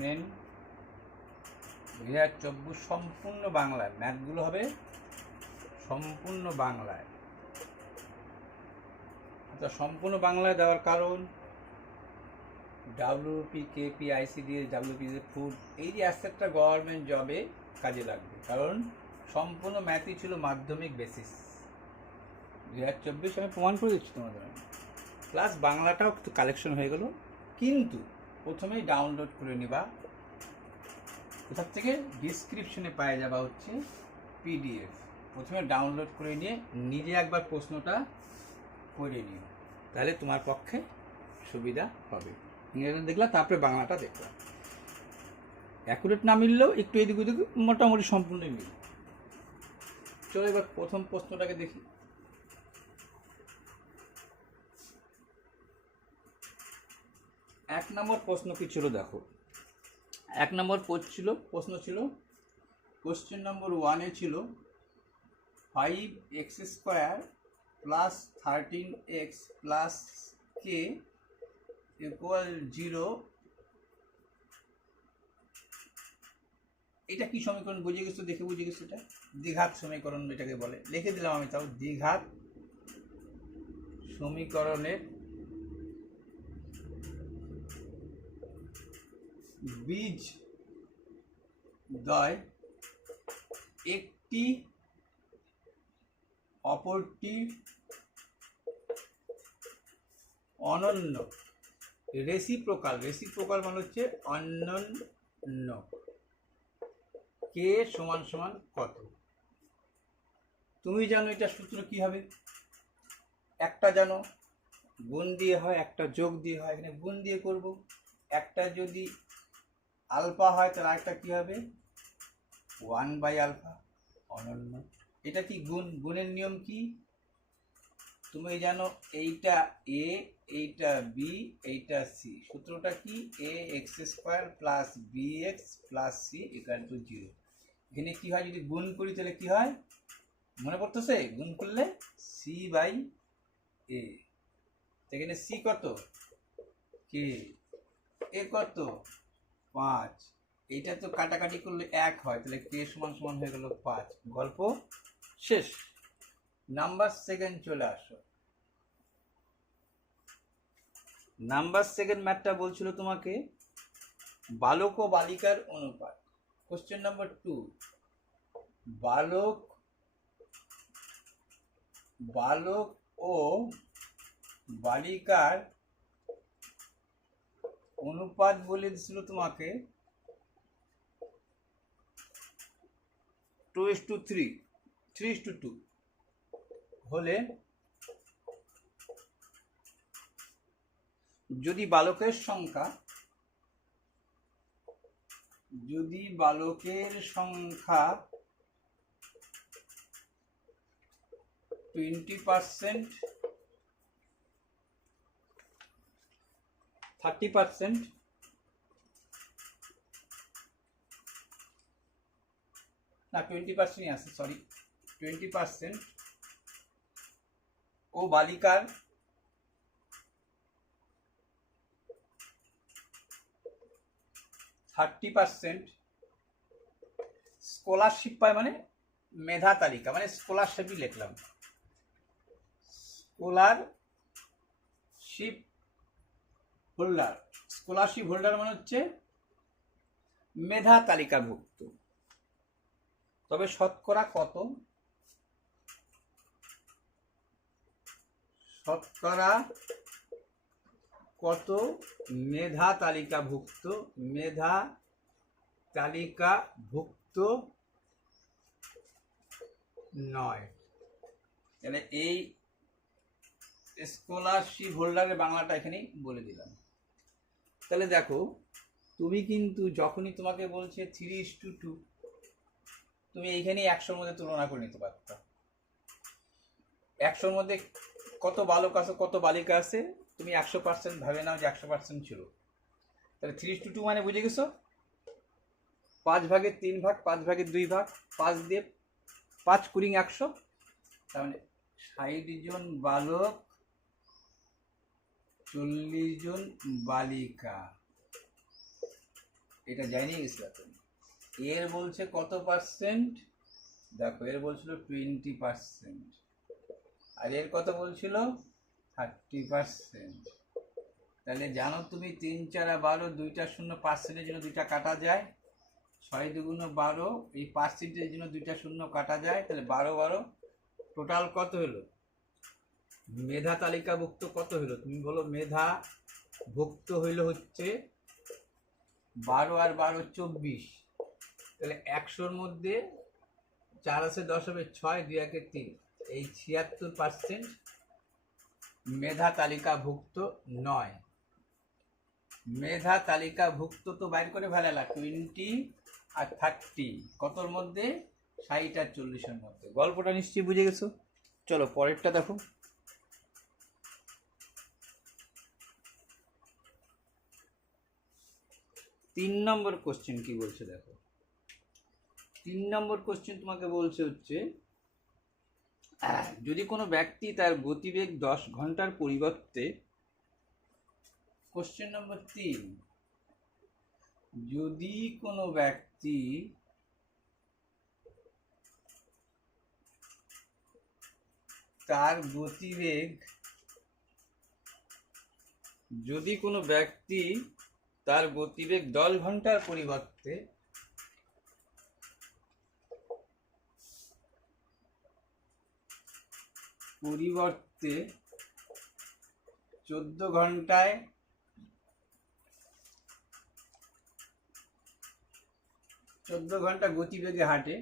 Main 2024 সম্পূর্ণ বাংলায়, ম্যাথগুলো হবে সম্পূর্ণ বাংলায়। আচ্ছা, সম্পূর্ণ বাংলায় দেওয়ার কারণ WP, KP, ICDS, WPS, food, এই যে অ্যাসেটটা গভর্নমেন্ট জবে কাজে লাগবে, কারণ সম্পূর্ণ ম্যাথই ছিল মাধ্যমিক বেসিস। 2024 আমি প্রমাণ করে দিচ্ছি তোমাদের, প্লাস বাংলাটাও একটু কালেকশন হয়ে গেল। কিন্তু প্রথমেই ডাউনলোড করে নিবা, কোথার থেকে? ডিসক্রিপশনে পাওয়া যাবা হচ্ছে পিডিএফ। প্রথমে ডাউনলোড করে নিয়ে নিজে একবার প্রশ্নটা করে নিও, তাহলে তোমার পক্ষে সুবিধা হবে। ইংরেজি দেখলা, তারপরে বাংলাটা দেখলাম, অ্যাকুরেট না মিললেও একটু এদিক ওদিক মোটামুটি সম্পূর্ণই মিল। চলো এবার প্রথম প্রশ্নটাকে দেখি। এক নম্বর প্রশ্ন কি ছিল দেখো। এক নম্বর প্রশ্ন ছিল কোশ্চেন নম্বর 1-এ ছিল 5x² plus 13x plus k equal 0। এটা কি সমীকরণ বুঝে গেছো? দেখে বুঝে গেছো, এটা দ্বিঘাত সমীকরণ এটাকে বলে। লিখে দিলাম আমি, তাও দ্বিঘাত সমীকরণের বীজ দ্বয় একটি অপরটি অনন্য, রেসিপ্রোকাল। রেসিপ্রোকাল মানে হচ্ছে অনন্য। কে সমান সমান কত? তুমি জানো এটা সূত্র কি হবে? একটা জানো গুণ দিয়ে হয়, একটা যোগ দিয়ে হয়, এখানে গুণ দিয়ে করব। একটা যদি আলফা হয় তাহলে আরেকটা কি হবে? 1/α, অনন্য। এটা কি গুণ? গুণের নিয়ম কি তুমি জানো? এইটা এ, এইটা বি, এইটা সি। সূত্রটা কি? ax² plus bx plus c equal to 0। এখানে কি হয়? যদি গুণ করি তাহলে কি হয়? মনে পড়তেছে? গুণ করলে c/a। এখানে সি কত? কে। এ কত? 5। এইটা তো কাটাকাটি করলে 1 হয়, তাহলে কে সমান সমান হয়ে গেল 5। গল্প শেষ। নাম্বার সেকেন্ড চলে আসো। নাম্বার সেকেন্ড ম্যাথটা বলছিল তোমাকে বালক ও বালিকার অনুপাত। কোশ্চেন নাম্বার 2, বালক ও বালিকার অনুপাত বলে দিছিল তোমাকে 2:3, 3:2 হলে যদি বালকের সংখ্যা 20%, 30%, না 20%ই আছে, সরি 20%, ও বালিকার 30% স্কলারশিপ পায়, মানে মেধা তালিকা, মানে স্কলারশিপই লিখলাম। স্কলারশিপ হোল্ডার মানে হচ্ছে মেধা তালিকাভুক্ত। তবে শতকরা কত? শতকরা কত মেধা তালিকাভুক্ত? মেধা তালিকাভুক্ত নয়। তাহলে এই স্কলারশিপ হোল্ডারের বাংলাটা এখানেই বলে দিলাম। তাহলে দেখো, তুমি কিন্তু যখনই তোমাকে বলছে 3:2, তুমি এইখানেই 100-র মধ্যে তুলনা করে নিতে পারত। 100-র মধ্যে কত বালক আছে, কত বালিকা আছে, তুমি 100% ভাবে নাও যে 100% ছিল। তাহলে 3:2 মানে বুঝে গেছো? 5/3 ভাগ, 5/2 ভাগ, 5 দিয়ে 5 কুড়ি 100, তার মানে 60 জন বালক, 40 জন বালিকা। এটা জানিয়ে গেছিলাম তুমি। এর বলছে কত পার্সেন্ট, দেখো এর বলছিল 20%, আর এর কত বলছিল 30%। তাহলে জানো তুমি 3 4 12, 2টা 0 পার্সেন্টের জন্য 2টা কাটা যায়, 6 2 12, এই পার্সেন্টের জন্য 2টা 0 কাটা যায়, তাহলে 12 12 টোটাল কত হলো? মেধা তালিকাভুক্ত কত হলো তুমি বলো? মেধা ভুক্ত হইল হচ্ছে 12 আর 12 24, তাহলে 100-র মধ্যে 4 আছে 10 হবে 6, 2 1 3, এই 76% মেধা তালিকাভুক্ত নয়। মেধা তালিকাভুক্ত তো বাইর করে ফেলালা 20 আর 30, কতর মধ্যে? 60 আর 40-এর মধ্যে। গল্পটা নিশ্চয়ই বুঝে গেছো। চলো পরেরটা দেখো। 3 নম্বর কোশ্চেন কি বলছে দেখো। 3 নম্বর কোশ্চেন তোমাকে বলছে হচ্ছে, যদি কোনো ব্যক্তি তার গতিবেগ 10 ঘন্টার পরিবর্তে, কোশ্চেন নম্বর 3, যদি কোনো ব্যক্তি তার গতিবেগ, যদি কোনো ব্যক্তি তার গতিবেগ 10 ঘন্টার পরিবর্তে 14 ঘন্টায় 14 ঘন্টা গতিবেগে হাঁটে,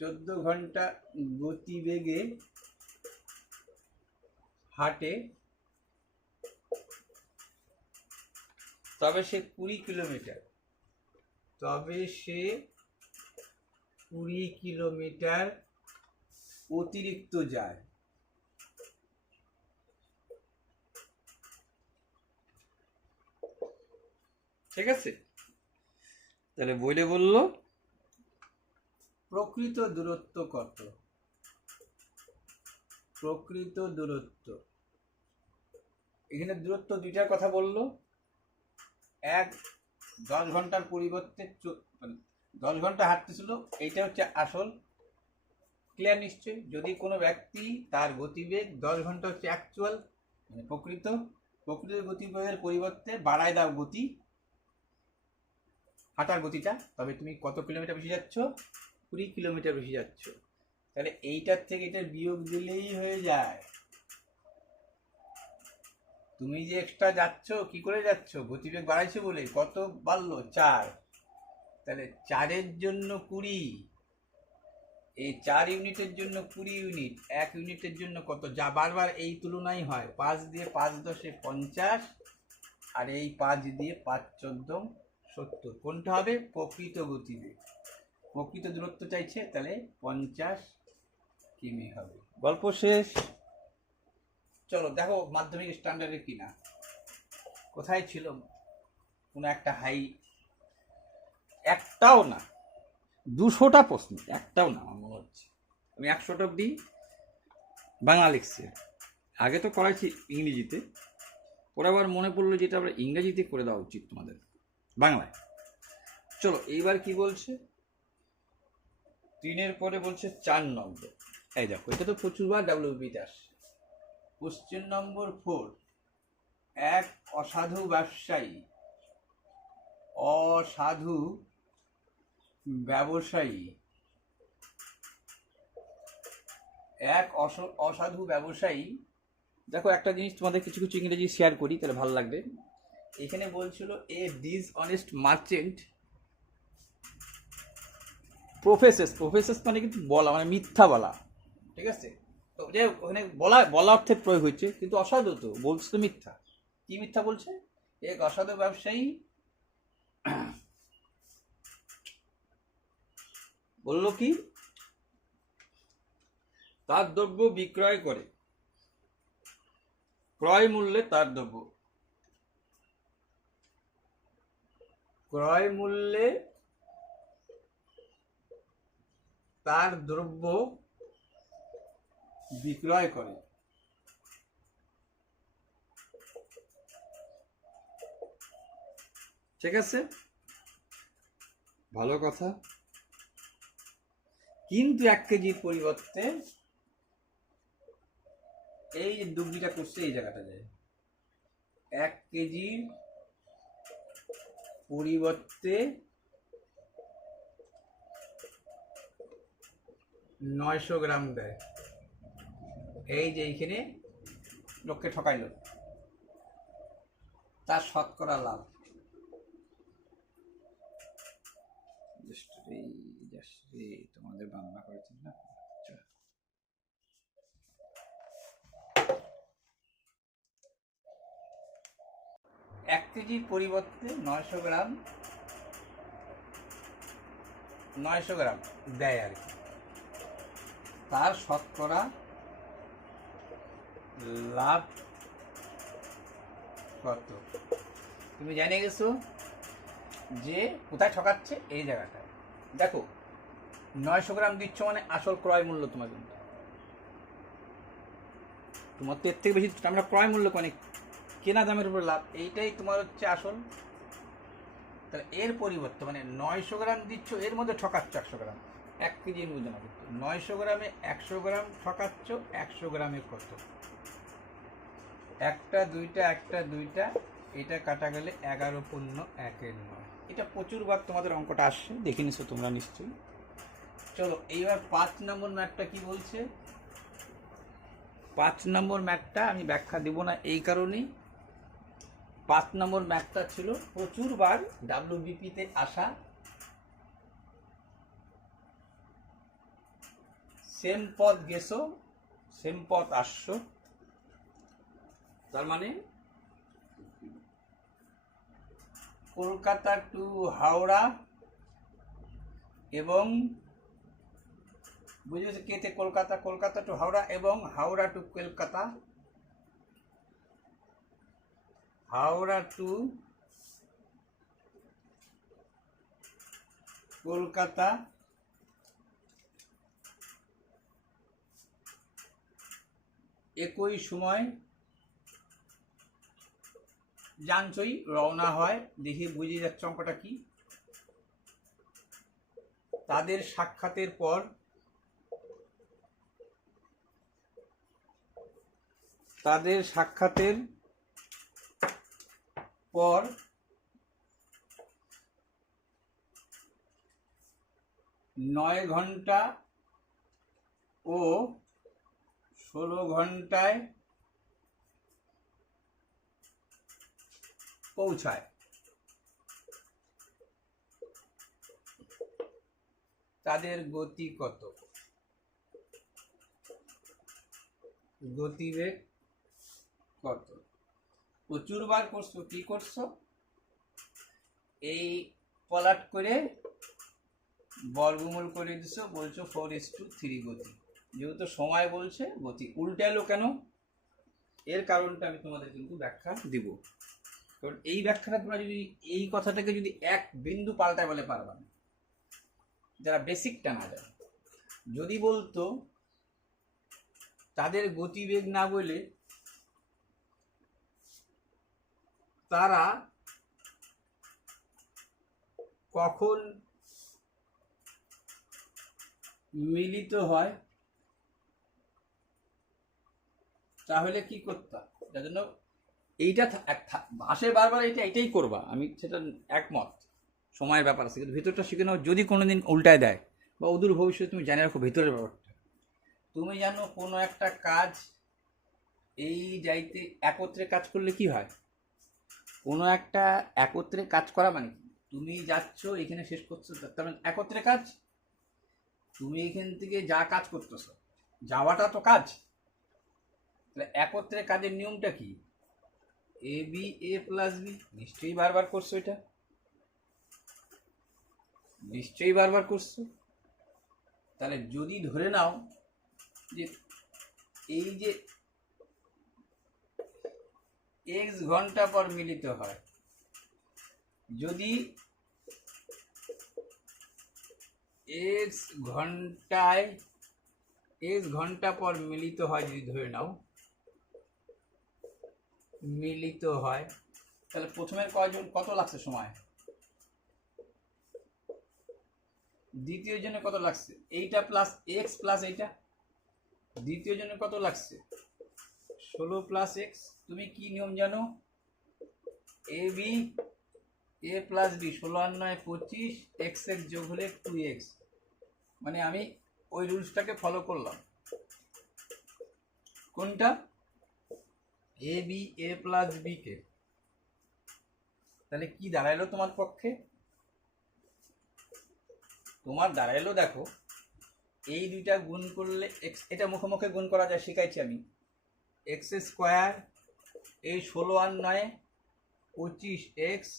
14 ঘন্টা গতিবেগে হাঁটে, তবে সে 20 কিলোমিটার, তবে সে 20 কিলোমিটার অতিরিক্ত যায়। ঠিক আছে, তাহলে বইলে বলল প্রকৃত দূরত্ব কত? প্রকৃত দূরত্ব, এখানে দূরত্ব দুইটার কথা বললো। এক, 10 ঘন্টার পরিবর্তে 10 ঘন্টা হাঁটতেছিল, এইটা হচ্ছে আসল। ক্লিয়ার নিশ্চয়ই? যদি কোনো ব্যক্তি তার গতিবেগ 10 ঘন্টা হচ্ছে অ্যাকচুয়াল, মানে প্রকৃত গতিবেগের পরিবর্তে বাড়ায় দাও গতি, হাঁটার গতিটা, তবে তুমি কত কিলোমিটার বেশি যাচ্ছ? 20 কিলোমিটার বেশি যাচ্ছ। তাহলে এইটার থেকে এটার বিয়োগ দিলেই হয়ে যায়। তুমি যে এক্সট্রা যাচ্ছ, কি করে যাচ্ছ? গতিবেগ বাড়াইছো বলে। কত বাড়লো? 4, তাহলে 4-এর জন্য 20, এই 4 ইউনিটের জন্য 20 ইউনিট, 1 ইউনিটের জন্য কত? যা বারবার এই তুলনাই হয়, 5 দিয়ে 5 10 50, আর এই 5 দিয়ে 5 14 70। কোনটা হবে? প্রকৃত গতিবেগ। প্রকৃত দূরত্ব চাইছে, তাহলে 50 কিমি হবে। গল্প শেষ। চলো দেখো মাধ্যমিক স্ট্যান্ডার্ডে কিনা, কোথায় ছিল কোনো একটা হাই, একটাও না, 200টা প্রশ্ন, একটাও না আমার মনে হচ্ছে। আমি 100টা অব্দি বাংলা লিখছি, আগে তো করাইছি ইংরেজিতে, পরে আবার মনে পড়লো যেটা আমরা ইংরেজিতে করে দেওয়া উচিত তোমাদের বাংলায়। চলো এইবার কি বলছে, 3-এর পরে বলছে 4 নম্বর। এই দেখো, এটা তো প্রচুরবার ডাব্লিউবিতে আসে। কোশ্চেন নম্বর 4, এক অসাধু ব্যবসায়ী অসাধু ব্যবসায়ী, দেখো একটা জিনিস তোমাদের কিছু কিছু ইংরেজি শেয়ার করি, তাহলে ভালো লাগবে। এখানে বলছিল এ ডিসঅনেস্ট মার্চেন্ট প্রফেসেস মানে কিন্তু বলা, মানে মিথ্যা বলা, ঠিক আছে? তো যে ওখানে বলা অর্থে প্রয়োগ হচ্ছে, কিন্তু অসাধু তো বলছে তো মিথ্যা। কি মিথ্যা বলছে? এক অসাধু ব্যবসায়ী বলল কি, তার দ্রব্য বিক্রয় করে ক্রয় মূল্যে, তার দ্রব্য ক্রয় মূল্যে তার দ্রব্য বিক্রয় করে। ঠিক আছে, ভালো কথা, কিন্তু 1 কেজির পরিবর্তে এই যে ডুবলিটা করছে এই জায়গাটা যায় 1 কেজির পরিবর্তে 900 গ্রাম দেয়। এই যে এইখানে লোককে ঠকাইল, তার শতকরা লাভ। তোমাদের বাংলা করেছেন না? 1 কেজির পরিবর্তে 900 গ্রাম দেয় আর কি, তার শতকরা লাভ কত? তুমি জেনে গেছো যে কোথায় ঠকাচ্ছে, এই জায়গাটায়। দেখো 900 গ্রাম দিচ্ছ মানে আসল ক্রয় মূল্য তোমার, কিন্তু তোমার তো এর থেকে বেশি আমরা ক্রয় মূল্য অনেক কেনা দামের উপর লাভ, এইটাই তোমার হচ্ছে আসল। তাহলে এর পরিবর্তে মানে 900 গ্রাম দিচ্ছ, এর মধ্যে ঠকাচ্ছ 100 গ্রাম। 1 কেজির মধ্যে না, কিন্তু 900 গ্রামে 100 গ্রাম ঠকাচ্ছ। 100 গ্রামে কত? একটা দুইটা, এটা কাটা গেলে 11 পূর্ণ 1-এর 9। এটা প্রচুরবার তোমাদের অঙ্কটা আসছে, দেখে নিছো তোমরা নিশ্চয়ই। চলো এইবার 5 নম্বর ম্যাথটা কি বলছে। 5 নম্বর ম্যাথটা আমি ব্যাখ্যা দিব না এই কারণেই, 5 নম্বর ম্যাথটা ছিল প্রচুরবার ডাব্লিউবিপিতে আসা, সেম পথ গেছো সেম পথ আসছো। তার মানে কলকাতা টু হাওড়া এবং বুঝেছো কেতে কলকাতা টু হাওড়া এবং হাওড়া টু কলকাতা, হাওড়া টু কলকাতা একই সময় জানছই রওনা হয়। দেখে বুঝে যাচ্ছে অঙ্কটা কি। তাদের সাক্ষাতের পর 9 ঘন্টা ও 16 ঘন্টায় পৌঁছায়। তাদের গতি কত? গতিবেগ কত? প্রচুরবার করছো, কি করছো, এই পলাট করে বর্গমূল করে দিছো, বলছো 4:3 গতি। যেহেতু সময় বলছে, গতি উল্টে এলো কেন, এর কারণটা আমি তোমাদের কিন্তু ব্যাখ্যা দিব। কারণ এই ব্যাখ্যাটা তোমরা যদি এই কথাটাকে যদি এক বিন্দু পাল্টায় বলে পারবা না, যারা বেসিকটা না জানে। যদি বলতো তাদের গতিবেগ না বলে তারা কখন মিলিত হয়, তাহলে কি করতাম? যার জন্য এইটা আসে বারবার, এইটাই করবা, আমি সেটা একমত, সময়ের ব্যাপার আছে, কিন্তু ভিতরটা শিখে নাও। যদি কোনোদিন উল্টায় দেয় বা অদূর ভবিষ্যতে তুমি জানে রাখো ভিতরের ব্যাপারটা। তুমি জানো কোনো একটা কাজ এই যাইতে একত্রে কাজ করলে কি হয়। কোনো একটা একত্রে কাজ করা মানে কি, তুমি যাচ্ছ এখানে শেষ করছো, তার মানে একত্রে কাজ। তুমি এখান থেকে যা কাজ করতেছ, যাওয়াটা তো কাজ। একত্রে কাজের নিয়মটা কি? A B A plus B. নিশ্চয়ই বারবার করছো, এটা নিশ্চয়ই বারবার করছো। তাহলে যদি ধরে নাও যে এই যে x ঘন্টা পর মিলিত হয়, যদি x ঘন্টা পর মিলিত হয়, যদি ধরে নাও মিলিত হয়, তাহলে প্রথমে কত লাগছে সময়? দ্বিতীয় জন্য কত লাগছে? এইটা প্লাস এক্স প্লাস এইটা। দ্বিতীয় জন্য কত লাগছে? 16 প্লাস এক্স। তুমি কি নিয়ম জানো? A B, A plus B, 16 R 9 25, x x যোগ হলে 2x। মানে আমি ওই রুলসটাকে ফলো করলাম। কোনটা? A B, A plus B কে। তাহলে কি দাঁড়াইলো তোমার পক্ষে? তোমার দাঁড়াইলো, দেখো, এই দুইটা গুণ করলে এক্স, এটা মুখে মুখে গুণ করা যায়, শিখাইছি আমি। এক্স স্কোয়ার, এই 16 আর 9 25 এক্স,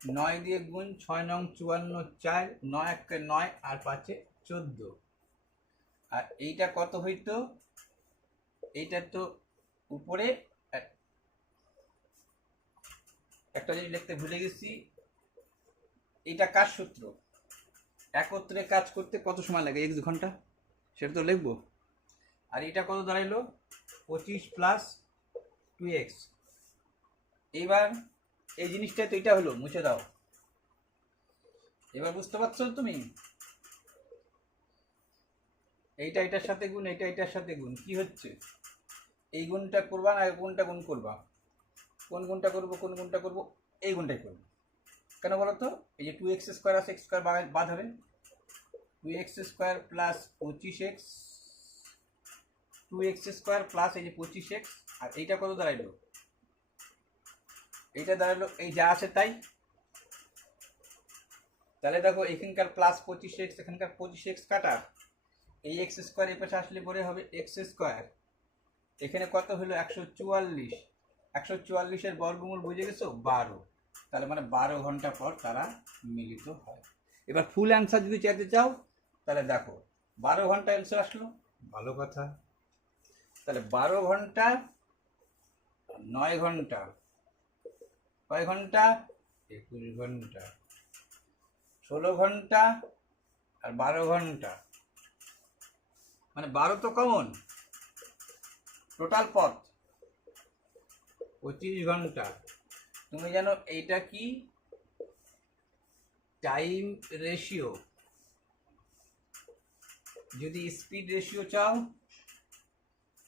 9 দিয়ে গুণ, 6 নং 54, 4, 9 1 9 আর 5 14। আর এইটা কত হইতো? এইটা তো উপরে একটা জিনিস লিখতে ভুলে গেছি। এটা কার সূত্র? একত্রে কাজ করতে কত সময় লাগে? 1 ঘন্টা, সেটা তো লিখবো। আর এটা কত দাঁড়াইলো? 25 প্লাস 2x। এবার এই জিনিসটা তো এটা হলো, মুছে দাও। এবার বুঝতে পারছো তুমি? এইটা এটার সাথে গুণ, এটা এটার সাথে গুণ, কি হচ্ছে? এই গুণটা করবা না এই গুণটা গুণ করবা? কোন গুণটা করবো? কোন গুণটা করবো? এই গুণটাই করবো। কেন বলো তো? এই যে 2x স্কোয়ার আছে, এক্স স্কোয়ার বাদ হবে। 2x square plus 25x, 2x square plus এই যে 25x। আর এইটা কত দাঁড়াইলো? এইটা দাঁড়ালো এই যা আছে তাই। তাহলে দেখো, এখানকার প্লাস 25x, এখানকার 25x কাটা, এই এক্স স্কোয়ার এর পাশে আসলে পরে হবে এক্স স্কোয়ার। এখানে কত হলো? 144। 144-এর বর্গমূল বুঝে গেছো? 12। তাহলে মানে 12 ঘন্টা পর তারা মিলিত হয়। এবার ফুল অ্যান্সার যদি চাইতে চাও, তাহলে দেখো 12 ঘন্টা অ্যান্সার আসলো, ভালো কথা। তাহলে 12 ঘন্টা, 9 ঘন্টা, কয় ঘন্টা? 21 ঘন্টা, 16 ঘন্টা আর 12 ঘন্টা, মানে 12 তো কমন, টোটাল পথ 25 ঘন্টা। তুমি জানো এইটা কি? Time ratio. যদি স্পিড রেশিও চাও,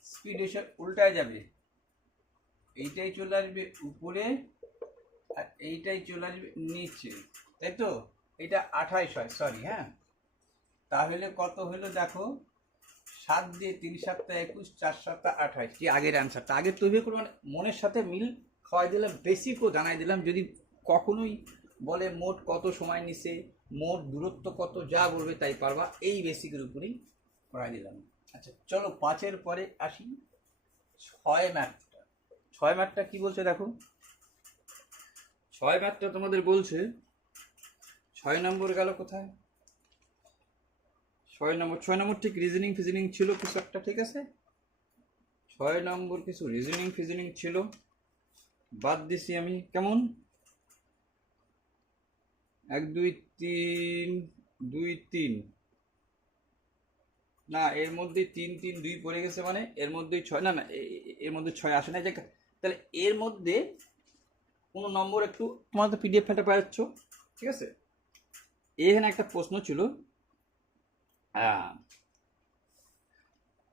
স্পিড রেশিও উল্টায় যাবে, এইটাই চলে আসবে উপরে আর এইটাই চলে আসবে নিচে, তাই তো? এটা 28 হয়, সরি, হ্যাঁ। তাহলে কত হলো দেখো? 7 দিয়ে 3 7 21, 4 7 28। কি আগের অ্যান্সারটা আগের তৈরি করে, মানে মনের সাথে মিল খাওয়াই দিলাম, বেসিকও জানাই দিলাম। যদি কখনোই বলে মোট কত সময় নিছে, মোট দূরত্ব কত, যা বলবে তাই পারবা, এই বেসিকের উপরেই করাই দিলাম। আচ্ছা চলো 5-এর পরে আসি, 6 ম্যাথটা। 6 ম্যাথটা কি বলছে দেখো? 6 ম্যাথটা তোমাদের বলছে, 6 নম্বর গেল কোথায়? 6 নম্বর ঠিক রিজনিং ফিজনিং ছিল কিছু একটা, ঠিক আছে? 6 নম্বর কিছু রিজনিং ফিজনিং ছিল, বাদ দিছি আমি। কেমন? 1 2 3 2 3, না এর মধ্যে 3 3 2 পড়ে গেছে, মানে এর মধ্যেই 6, না না এর মধ্যে 6 আসে না। তাহলে এর মধ্যে কোনো নম্বর একটু, তোমার তো পিডিএফ ফেটা পাচ্ছ, ঠিক আছে? এখানে একটা প্রশ্ন ছিল,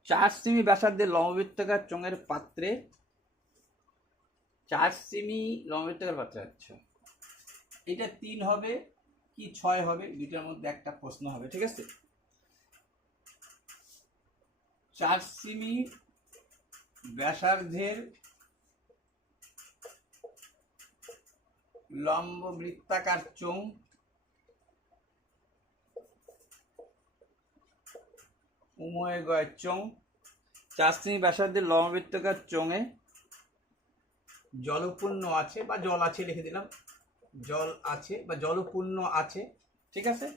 4 সেমি ব্যাসার্ধের লম্ববৃত্তাকার চোঙের পাত্রে, 4 সেমি লম্ববৃত্তাকার পাত্রে, আচ্ছা এটা 3 হবে কি 6 হবে? দুইটার মধ্যে একটা প্রশ্ন হবে, ঠিক আছে? 4 সেমি ব্যাসার্ধের লম্ববৃত্তাকার চোঙ, উময়গয় চোঙ, 4 সেমি ব্যাসার্ধের লম্ববৃত্তাকার চোঙে জলপূর্ণ আছে বা জল আছে, লিখে দিলাম জল আছে বা জলপূর্ণ আছে, ঠিক আছে?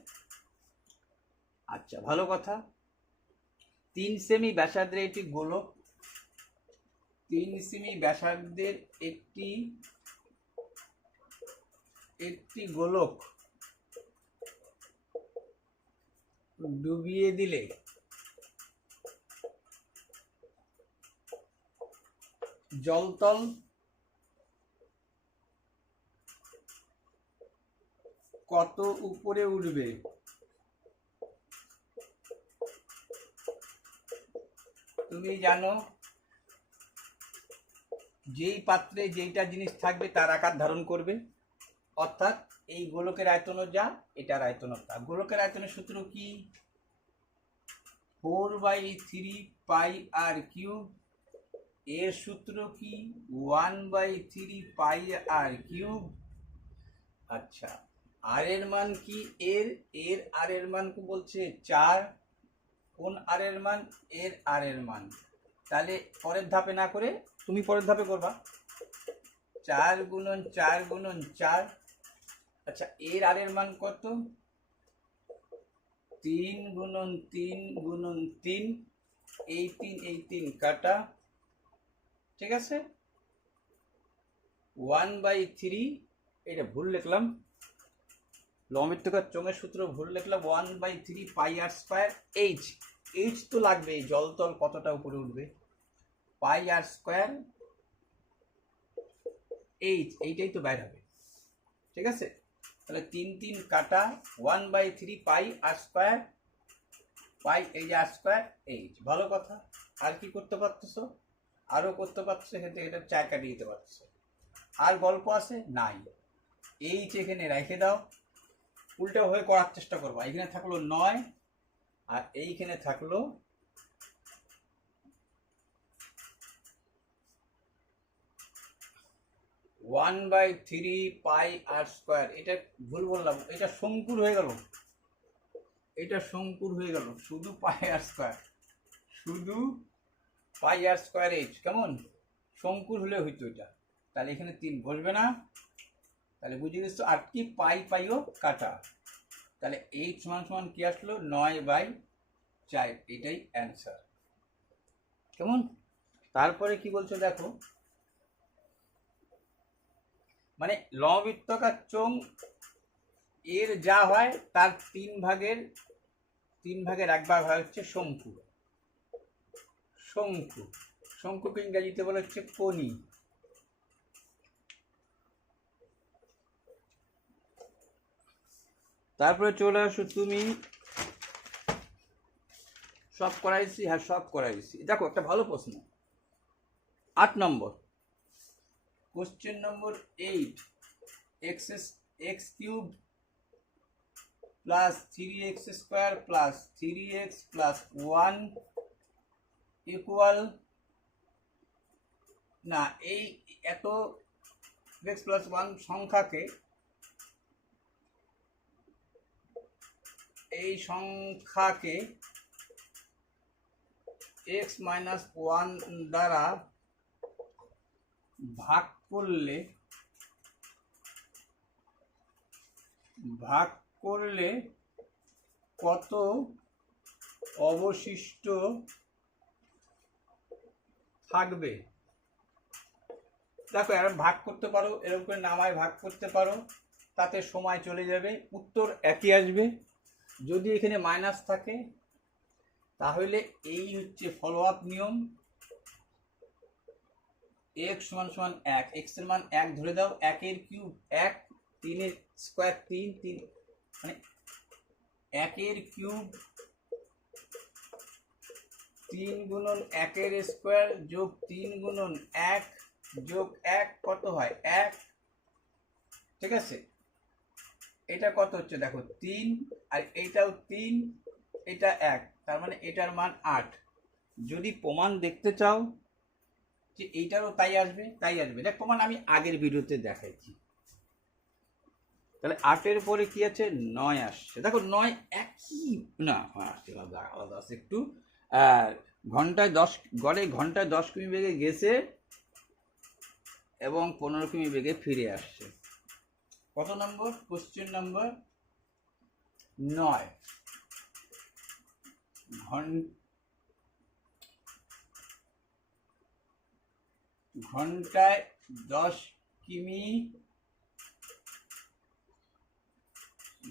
আচ্ছা ভালো কথা। 3 সেমি ব্যাসার্ধের একটি গোলক, 3 সেমি ব্যাসার্ধের একটি গোলক ডুবিয়ে দিলে জলতল কত উপরে উঠবে? তুমি জানো যেই পাত্রে যেইটা জিনিস থাকবে তার আকার ধারণ করবে, অর্থাৎ এই গোলকের আয়তন যা, এটার আয়তন তা। গোলকের আয়তনের সূত্র কি? 4/3 πr কিউব। এর সূত্র কি? 1/3 πr কিউব। আচ্ছা, আর এর মান কি? এর আর এর মান কি বলছে? 4। কোন আর এর মান? এর আর এর মান। তাহলে পরের ধাপে না করে তুমি পরের ধাপে করবা, 4 × 4 × 4। আচ্ছা, এর আর এর মান কত? 3 × 3 × 3। এই 3 কাটা, ঠিক আছে। 1/3, এটা ভুল লিখলাম, লম্বিতকার চোঙের সূত্র ভুল লিখলাম। 1/3 πr²। এইচ তো লাগবে, জল তল কতটা উপরে উঠবে। πr², এইটাই তো বাইর হবে, ঠিক আছে। তাহলে 3 কাটা 1/3 πr², এই যে r²। ভালো কথা। আর কি করতে পারতেছো? আরও করতে পারছো, এখান থেকে এটা 4 কাটিয়ে দিতে পারছো। আর গল্প আছে? নাই। এখানে রেখে দাও, উল্টো হয়ে করার চেষ্টা করবা। এখানে থাকলো 9 আর এইখানে থাকলো 1/3 πr²। এটা ভুল বললাম, এটা শঙ্কুর হয়ে গেল, এটা শঙ্কুর হয়ে গেল। শুধু πr², শুধু πr²। কেমন? শঙ্কুর হলে হইতো এটা। তাহলে এখানে 3 বসবে না, তাহলে বুঝে গেছো। আর কি? পাইও কাটা। তাহলে এইচ সমান কি আসলো? 9/4। এটাই অ্যান্সার। কেমন? তারপরে কি বলছো দেখো, মানে লম্ববৃত্তাকার চোঙ এর যা হয় তার 3 ভাগের 1 ভাগ হয় হচ্ছে শঙ্কু। শঙ্কুকে ইংরেজিতে বলা হচ্ছে কোনি। তারপরে চলে আসো তুমি, সব করাইছি? হ্যাঁ, সব করাইছি। দেখো একটা ভালো প্রশ্ন, 8 নম্বর কোশ্চেন নম্বর 8। x³ plus 3x² plus 3x plus 1 equal, না, এই এত x প্লাস 1 সংখ্যাকে, এই সংখ্যাকে x - 1 দ্বারা ভাগ করলে কত অবশিষ্ট থাকবে? দেখো, এরকম ভাগ করতে পারো, এরকম করে নামায় ভাগ করতে পারো, তাতে সময় চলে যাবে, উত্তর একই আসবে। যদি এখানে মাইনাস থাকে তাহলে এই হচ্ছে ফলো আপ নিয়ম, x = 1, x এর মান 1 ধরে দাও, 1 এর কিউব 1, 3 এর স্কয়ার 3, মানে 1 এর কিউব 3 × 1 এর স্কয়ার যোগ 3 × 1 যোগ 1 কত হয়? 1, ঠিক আছে। এটা কত হচ্ছে দেখো? 3, আর এইটাও 3, এটা 1, তার মানে এটার মান 8। যদি প্রমাণ দেখতে চাও যে এইটারও তাই আসবে, দেখ প্রমাণ আমি আগের ভিডিওতে দেখাইছি। তাহলে 8 এর পরে কি আছে? 9 আসছে। দেখো 9 একই না, আলাদা আছে একটু। ঘন্টায় 10, ঘন্টায় 10 কিমি বেগে গেছে এবং 15 কিমি বেগে ফিরে আসছে। কত নম্বর? কোশ্চেন নম্বর 9। ঘন্টায় 10 কিমি,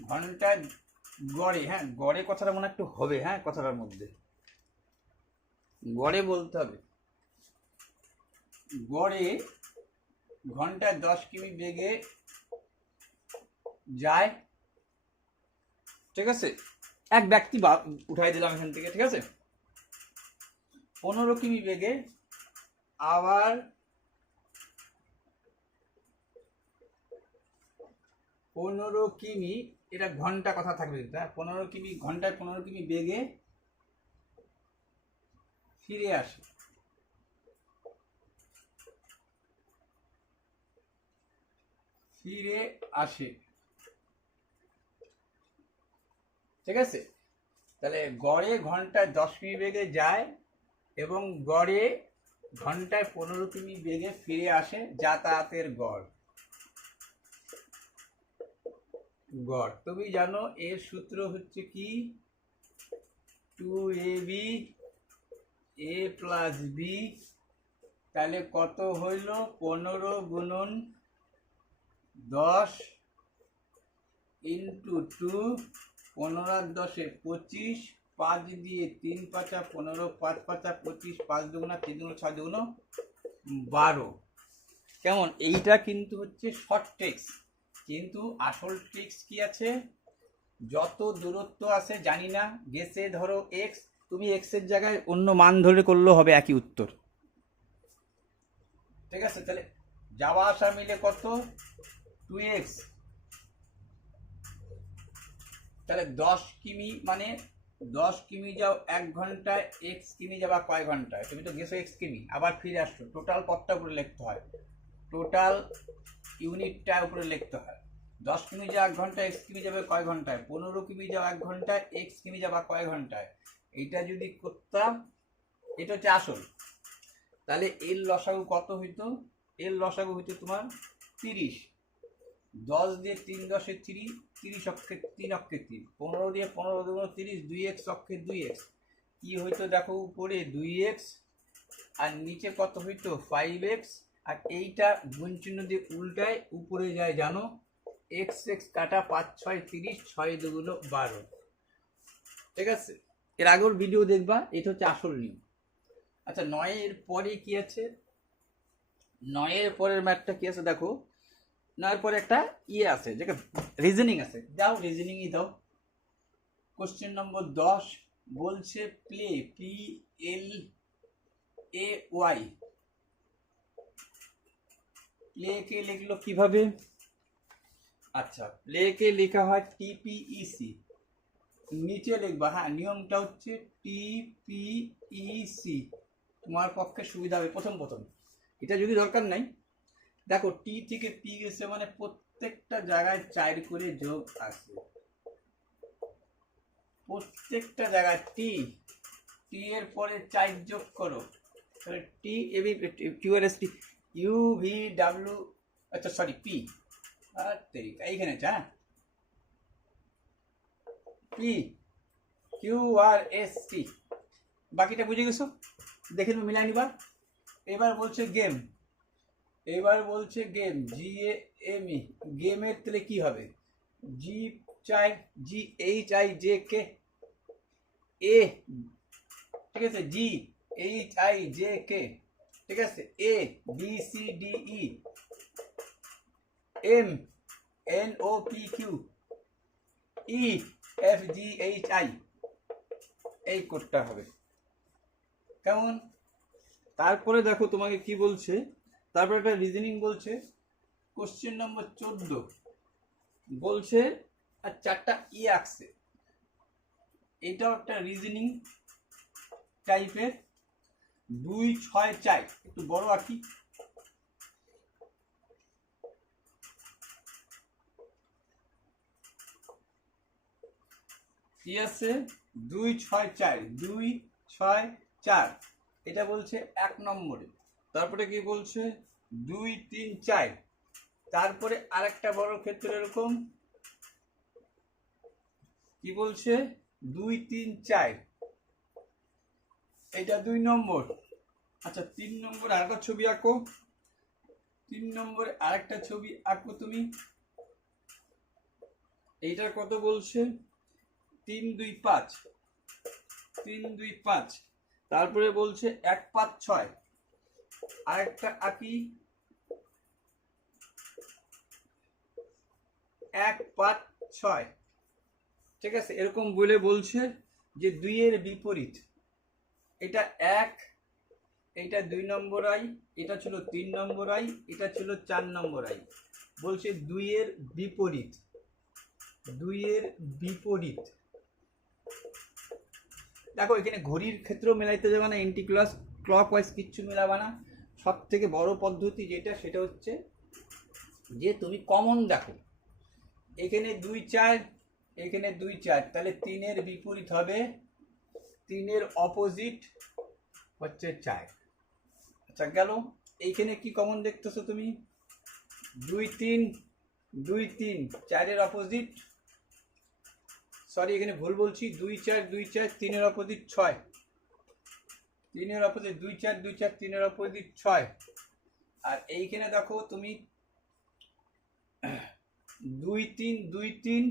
ঘন্টায় গড়ে, হ্যাঁ গড়ে কথাটা মনে একটু হবে, হ্যাঁ কথাটার মধ্যে গড়ে বলতে হবে। গড়ে ঘন্টায় 10 কিমি বেগে যায়, ঠিক আছে। এক ব্যক্তি উঠাই দিলাম এখান থেকে, ঠিক আছে। 15 কিমি বেগে আবার 15 কিমি, এটা ঘন্টা কথা থাকবে, 15 কিমি ঘন্টায় 15 কিমি বেগে ফিরে আসে। ঠিক আছে, তাহলে গড়ে ঘন্টায় 10 কিমি বেগে যায় এবং গড়ে ঘন্টায় 15 কিমি বেগে ফিরে আসে, যাতায়াতের গড়। তুমি জানো এর সূত্র হচ্ছে কি, 2ab a প্লাস b, তাহলে কত হইল 15 গুণন 10 ইন্টু 2, 15 আর 10 25, 5 দিয়ে 3 পাঁচা 15, 5 পাঁচা 25, 5 দুগুণা 3 দুগুণা 6 দুগুণ 12। কেমন, এইটা কিন্তু হচ্ছে শর্ট ট্রিক্স, কিন্তু আসল ট্রিক্স কি আছে, যত দূরত্ব আছে জানি না, গেসে ধরো এক্স, তুমি এক্স এর জায়গায় অন্য মান ধরে করলেও হবে একই উত্তর। ঠিক আছে, তাহলে যাওয়া আসা মিলে কত 2x, তাহলে 10 কিমি মানে 10 কিমি যাও 1 ঘন্টায়, x কিমি যাবা কয় ঘন্টায়, তুমি তো গেছো x কিমি, আবার ফিরে আসছো, টোটাল পথটা উপরে লিখতে হয়, টোটাল ইউনিটটা উপরে লিখতে হয়। 10 কিমি যাও 1 ঘন্টায়, x কিমি যাবে কয় ঘন্টায়, 15 কিমি যাও 1 ঘন্টায়, x কিমি যাবা কয় ঘন্টায়। এইটা যদি করতাম, এটা হচ্ছে আসল, তাহলে এর লসাগু কত হইতো, এর লসাগু হইতো তোমার 30, 10 দিয়ে 3 10 30, 30 অক্ষে 3 অক্ষে 3, 15 দিয়ে 15 দুগুণ 30, 2x অক্ষে 2x, কি হইতো দেখো, উপরে 2x আর নিচে কত হইতো 5x, আর এইটা গুণ চিহ্ন দিয়ে উল্টায় উপরে যায় জানো, x x কাটা 5 6 30, 6 দুগুণ 12। ঠিক আছে, এর আগের ভিডিও দেখবা, এটা হচ্ছে আসল নিয়ম। আচ্ছা 9 এর পরে কি আছে, 9 এর পরের ম্যাথটা কি আছে দেখো, 9 এর পরে একটা ইয়ে আছে, যেটা রিজনিং আছে, যাও রিজনিংই দাও। কোশ্চেন নম্বর 10 বলছে প্লে, PLAY, প্লে কে লিখলো কিভাবে, আচ্ছা প্লে কে লেখা হয় TPEC, নিচে লিখবা, হ্যাঁ নিয়মটা হচ্ছে TPEC, তোমার পক্ষে সুবিধা হবে প্রথম প্রথম, এটা যদি দরকার নাই, দেখো টি থেকে পি গেছে মানে প্রত্যেকটা জায়গায় 4 করে যোগ আছে, প্রত্যেকটা জায়গায় টি, টি এর পরে 4 যোগ করো, তাহলে টি এবি কিউআরএসটি ইউ ভি ডাব্লিউ, আচ্ছা সরি পি, আর তেরিকা এইখানে আছে, হ্যাঁ পি কিউআরএসটি, বাকিটা বুঝে গেছো, দেখে মিলাই নিবা। এবার বলছে গেম, GAME, গেমের তাহলে কি হবে, GHIJK A, ঠিক আছে, GHIJK, ঠিক আছে, ABCDE, MNOPQ, EFGHI, এই কোডটা হবে। কেমন, তারপরে দেখো তোমাকে কি বলছে, তারপরে একটা রিজনিং বলছে, কোশ্চেন নম্বর 14 বলছে, আর 4টা ইয়ে আসছে, এটাও একটা রিজনিং টাইপের, 2 6 4, একটু বড় আঁকি, কি আছে 2 6 4, 2 6 4, এটা বলছে 1 নম্বরে, তারপরে কি বলছে 2 3 4, তারপরে আরেকটা বড় ক্ষেত্রে এরকম কি বলছে 2 3 4, এটা 2 নম্বর। আচ্ছা 3 নম্বরে আরেকটা ছবি আঁকো, 3 নম্বরে আরেকটা ছবি আঁকো তুমি, এইটার কত বলছে 3 2 5, 3 2 5, তারপরে বলছে 1 5 6, আরেকটা আঁকি 1 5 6, ঠিক আছে, এরকম বলে বলছে যে 2 এর বিপরীত, এটা 1 এইটা 2 নম্বর আই, এটা ছিল 3 নম্বর আই, এটা ছিল 4 নম্বর আই। বলছে 2 এর বিপরীত, 2 এর বিপরীত। দেখো এখানে ঘড়ির ক্ষেত্রেও মেলাইতে যাবে না, এন্টি ক্লক ওয়াইজ কিচ্ছু মেলাবে না। সব থেকে বড় পদ্ধতি যেটা, সেটা হচ্ছে যে তুমি কমন দেখো, এখানে 2 4, এখানে 2 4, তাহলে 3 এর বিপরীত হবে, 3 এর অপোজিট হচ্ছে 4। আচ্ছা গেল। এইখানে কি কমন দেখতেছো তুমি? 2 3, 2 3, 4 এর অপোজিট, সরি এখানে ভুল বলছি, 2 4, 2 4, 3 এর অপোজিট 6, 3 এর অপোজিট 2 4, 2 4, 3 এর অপোজিট 6। আর এইখানে দেখো তুমি 2 3, 2 3,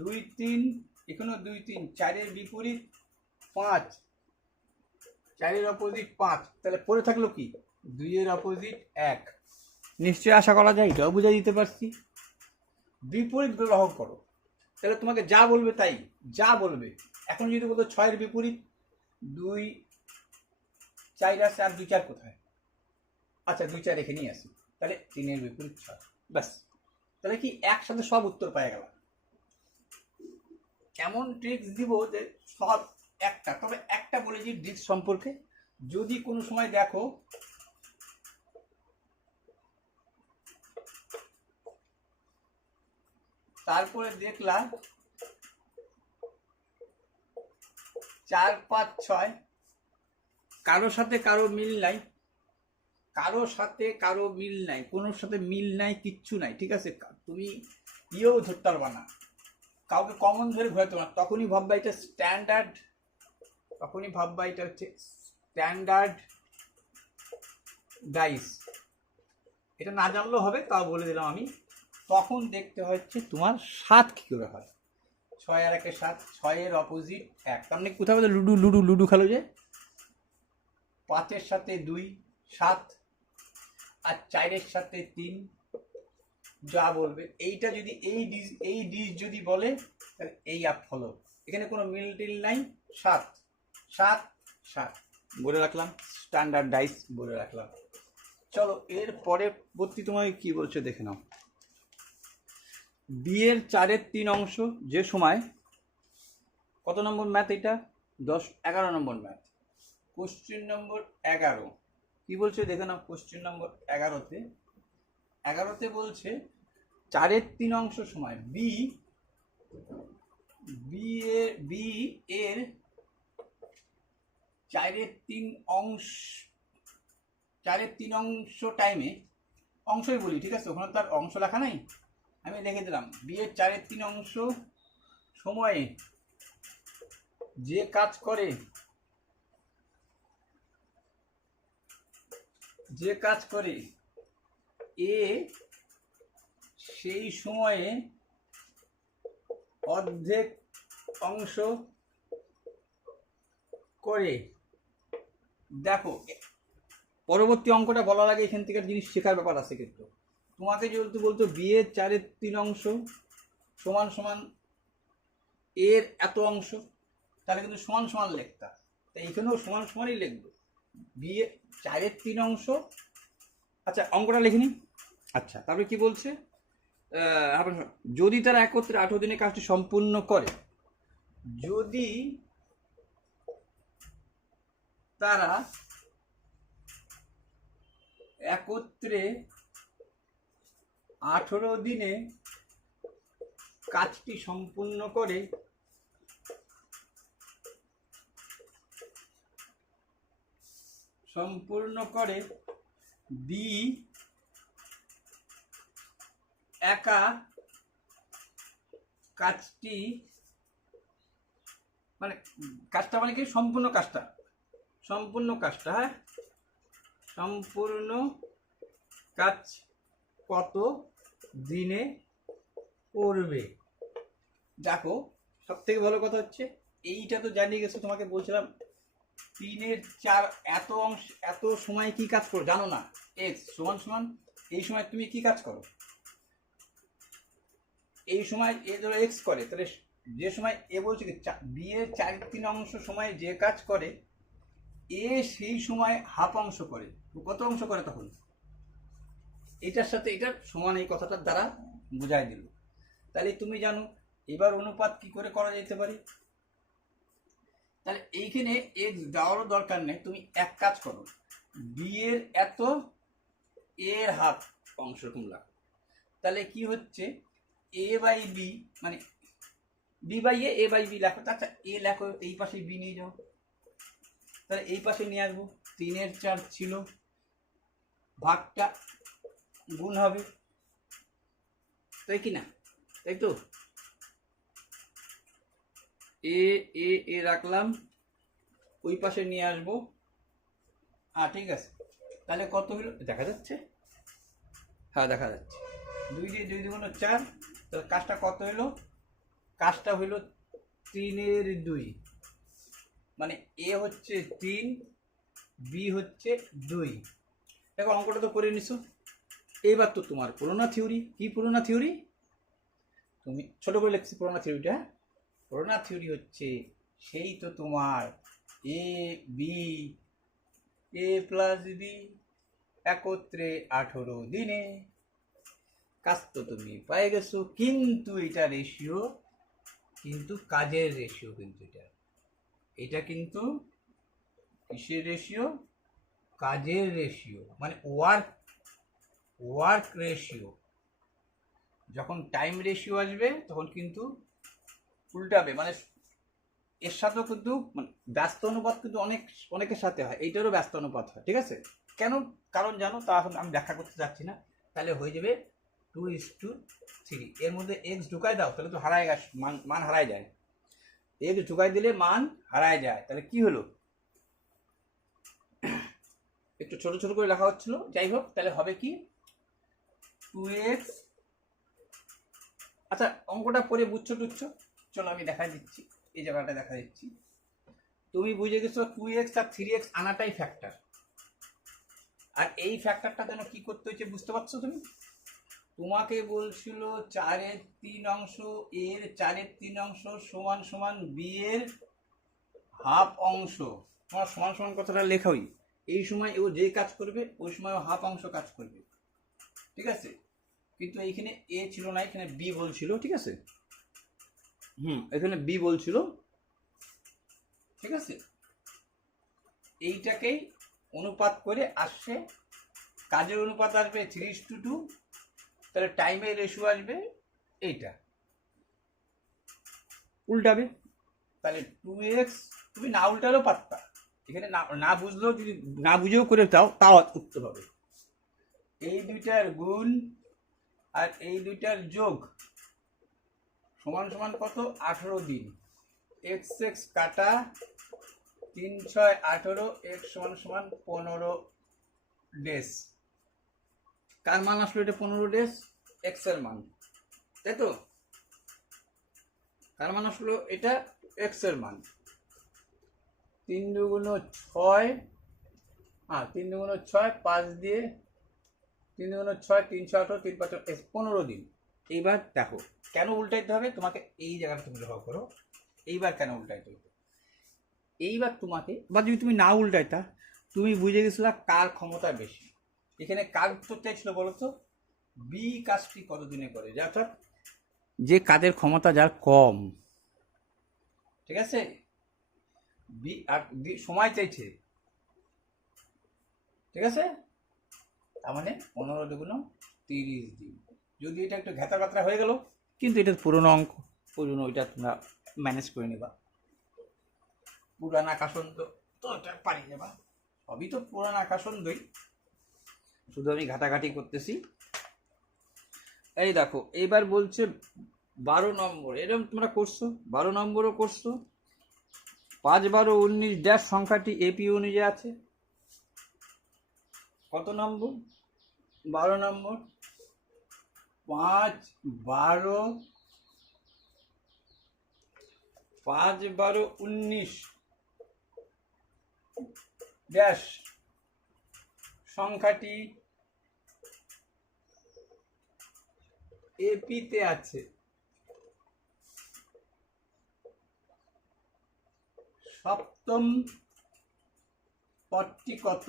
2 3, এখানেও 2 3, 4 এর বিপরীত 5, 4 এর অপোজিট 5, তাহলে পড়ে থাকলো কি? 2 এর অপোজিট 1। নিশ্চয়ই আশা করা যায় এটাও বুঝাই দিতে পারছি। বিপরীত গ্রহণ করো, তাহলে তোমাকে যা বলবে তাই, যা বলবে। এখন যদি বলতো 6 এর বিপরীত 2 4 আছে, আর 2 4 কোথায়? আচ্ছা 2 4 এখানেই আছে, তাহলে 3 এর বিপরীত 6, ব্যাস। তাহলে কি একসাথে সব উত্তর পাওয়া গেল। এমন ট্রিক্স দিব যে সব একটা, তবে একটা বলেছি ট্রিক্স সম্পর্কে, যদি কোনো সময় দেখো তারপরে দেখলাম 4 5 6, কারোর সাথে কারো মিল নাই, কারোর সাথে কারো মিল নাই, কোনোর সাথে মিল নাই, কিচ্ছু নাই, ঠিক আছে? তুমি ইয়েও ধরতে পারবা না, কাউকে কমন ধরে ঘোরাতে পারবা না। তখনই ভাববা এটা স্ট্যান্ডার্ড, তখনই ভাববা এটা হচ্ছে স্ট্যান্ডার্ড ডাইস। এটা না জানলেও হবে, তাও বলে দিলাম আমি। তখন দেখতে হচ্ছে তোমার 7 কী করে হয়। 6 আর 1 7, 6 এর অপোজিট 1, তার মানে কোথাও বলতে লুডু খেলো যে 5 এর সাথে 2 7, আর 4 এর সাথে 3, যা বলবে। এইটা যদি এই ডিশ যদি বলে, তাহলে এই আপ ফলো, এখানে কোনো মিল টিল নাই। 7 7 7 বলে রাখলাম, স্ট্যান্ডার্ড ডাইস বলে রাখলাম। চলো এর পরবর্তী তোমাকে কি বলছে দেখে নাও। বিয়ের 4 এর 3 অংশ, যে সময় কত নম্বর ম্যাথ এটা? 11 নম্বর ম্যাথ। কোশ্চেন নম্বর 11 কি বলছে দেখে নাও। কোশ্চেন নম্বর 11তে বলছে 4 এর 3 অংশ সময় বি এর 4 এর 3 অংশ, 4 এর 3 অংশ টাইমে, অংশই বলি, ঠিক আছে? ওখানে তার অংশ লেখা নাই, আমি লিখে দিলাম। বি এর 4 এর 3 অংশ সময়ে যে কাজ করে, এ সেই সময়ে অর্ধেক অংশ করে। দেখো পরবর্তী অঙ্কটা বলার আগে এখান থেকে জিনিস শেখার ব্যাপার আছে, কিন্তু তোমাকে যেহেতু বলতো বি এর 4 এর 3 অংশ সমান সমান এর এত অংশ, তাহলে কিন্তু সমান সমান লিখতা, তাই এখানেও সমান সমানই লিখবো। বি এর 4 এর 3 অংশ, আচ্ছা অঙ্কটা লিখিনি। আচ্ছা তারপরে কি বলছে, যদি তারা একত্রে 18 দিনে কাজটি সম্পূর্ণ করে, যদি তারা একত্রে 18 দিনে কাজটি সম্পূর্ণ করে, বি একা কাজটি, মানে কাজটা মানে কি সম্পূর্ণ কাজটা, হ্যাঁ, সম্পূর্ণ কাজ কত দিনে করবে। দেখো সব থেকে ভালো কথা হচ্ছে এইটা তো জানিয়ে গেছো, তোমাকে বলছিলাম 3 এর 4 এত অংশ, এত সময় কি কাজ করো জানো না, এক্স সমান সমান এই সময় তুমি কি কাজ করো, এই সময় এ ধরো এক্স করে, তাহলে যে সময় এ বলছে কি বি এর 4 3 অংশ সময় যে কাজ করে, এ সেই সময় হাফ অংশ করে, কত অংশ করে তখন, এটার সাথে এটার সমান, এই কথাটার দ্বারা বোঝাই দিল। তাহলে তুমি জানো এবার অনুপাত কি করে করা যেতে পারে। তাহলে এইখানে এক্স দেওয়ারও দরকার নেই, তুমি এক কাজ করো, বি এর এত, এর হাফ অংশ তোমরা, তাহলে কি হচ্ছে এ বাই বি, মানে b by a by b লেখো। আচ্ছা এ লেখো, এই পাশে বি নিয়ে যাও, তাহলে এই পাশে নিয়ে আসবো, 3/4 ছিল, ভাগটা গুণ হবে, তাই কি না, তাই তো। এ এ এ রাখলাম, ওই পাশে নিয়ে আসবো, ঠিক আছে। তাহলে কত হলো দেখা যাচ্ছে, হ্যাঁ দেখা যাচ্ছে, 2 দিয়ে 2 2 4, তাহলে কাজটা কত হলো, কাজটা হলো 3/2, মানে এ হচ্ছে 3, বি হচ্ছে 2। দেখো অঙ্কটা তো করে নিছো। এইবার তো তোমার পুরোনো থিওরি, কি পুরোনো থিওরি, তুমি ছোট করে লিখছি পুরোনো থিওরিটা, পুরোনো থিওরি হচ্ছে সেই তো তোমার A B, A plus B একত্রে 18 দিনে, কাজ তো তুমি পেয়ে গেছো। কিন্তু এটা রেশিও, কিন্তু কাজের রেশিও, কিন্তু এটা কিন্তু কিসের রেশিও, কাজের রেশিও, মানে ওয়ার্ক রেশিও। যখন টাইম রেশিও আসবে তখন কিন্তু উল্টাবে, মানে এর সাথেও কিন্তু মানে ব্যস্ত অনুপাত কিন্তু অনেকের সাথে হয়, এইটারও ব্যস্ত অনুপাত হয়, ঠিক আছে। কেন কারণ জানো, তা এখন আমি ব্যাখ্যা করতে যাচ্ছি না। তাহলে হয়ে যাবে 2:3, এর মধ্যে এক্স ঢুকাই দাও, তাহলে তো হারায় গেছে, মান হারায় যায়, এক্স ঢুকাই দিলে মান হারায় যায়। তাহলে কি হলো, একটু ছোট ছোট করে লেখা হচ্ছিল, যাই হোক, তাহলে হবে কি 2x, আচ্ছা অঙ্কটা পরে বুঝছো টুচ্ছো, চলো আমি দেখা দিচ্ছি, এই জায়গাটা দেখা দিচ্ছি। তুমি বুঝে গেছো 2x আর 3x আনাটাই ফ্যাক্টর, আর এই ফ্যাক্টরটা যেন কি করতে হয়েছে বুঝতে পারছো তুমি। তোমাকে বলছিল 4/3 অংশ, এর 4/3 অংশ সমান সমান বি এর হাফ অংশ, তোমার সমান সমান কথাটা লেখাই, এই সময় ও যে কাজ করবে ওই সময় ও হাফ অংশ কাজ করবে, ঠিক আছে। কিন্তু এইখানে এ ছিল না, এখানে বি বলছিল, ঠিক আছে, এখানে বি বলছিল, ঠিক আছে। এইটাকেই অনুপাত করে আসছে, কাজের অনুপাত আসবে 3:2, তাহলে টাইমের রেশিও আসবে এইটা, উল্টাবে। তাহলে 2x, তুমি না উল্টালেও পারতা, এখানে না বুঝলেও, যদি না বুঝেও করে তাও উত্তর হবে। এই দুইটার গুণ আর এই দুইটার যোগ সমান সমান কত, 18 দিন, এক্স এক্স কাটা, 3 6 18, এক্স সমান সমান 15 ডেজ। কার মান আসলো এটা, 15 ডেজ, এক্স এর মান, তাই তো। কার মান আসলো এটা, এক্স এর মান। 3 2 6, 3 2 6, 5 দিয়ে 3 2 6, 3 6 18, 3 5 15 দিন। এইবার দেখো কেন উল্টাইতে হবে তোমাকে, এই জায়গাটা তুমি লক্ষ্য করো, এইবার কেন উল্টাইতে হবে। এইবার তোমাকে, বা যদি তুমি না উল্টাইতা, তুমি বুঝে গেছিলা কার ক্ষমতা বেশি। এখানে কার উত্তর চাইছিল বলো তো, বি কাজটি কতদিনে করে, যে অর্থাৎ যে কাজের ক্ষমতা যার কম, ঠিক আছে, বি আর সময় চাইছে, ঠিক আছে। তার মানে 15 2 30 দিন। যদি এটা একটু ঘেতা পাত্রা হয়ে গেল, কিন্তু এটা পুরোনো অঙ্ক, পুরোনো, ওইটা তোমরা ম্যানেজ করে নেবা, পুরান আকাশন্দ তো এটা পারি যাবা, সবই তো পুরান আকাশন্দই, শুধু আমি ঘাটাঘাটি করতেছি। এই দেখো এইবার বলছে 12 নম্বর, এরকম তোমরা করছো, 12 নম্বরও করছো। 5 12 19 ড্যাশ সংখ্যাটি এপি অনুযায়ী আছে, কত নম্বর, 12 নম্বর। 5 12 19 ড্যাশ সংখ্যাটি এপিতে আছে, সপ্তম 40 কত?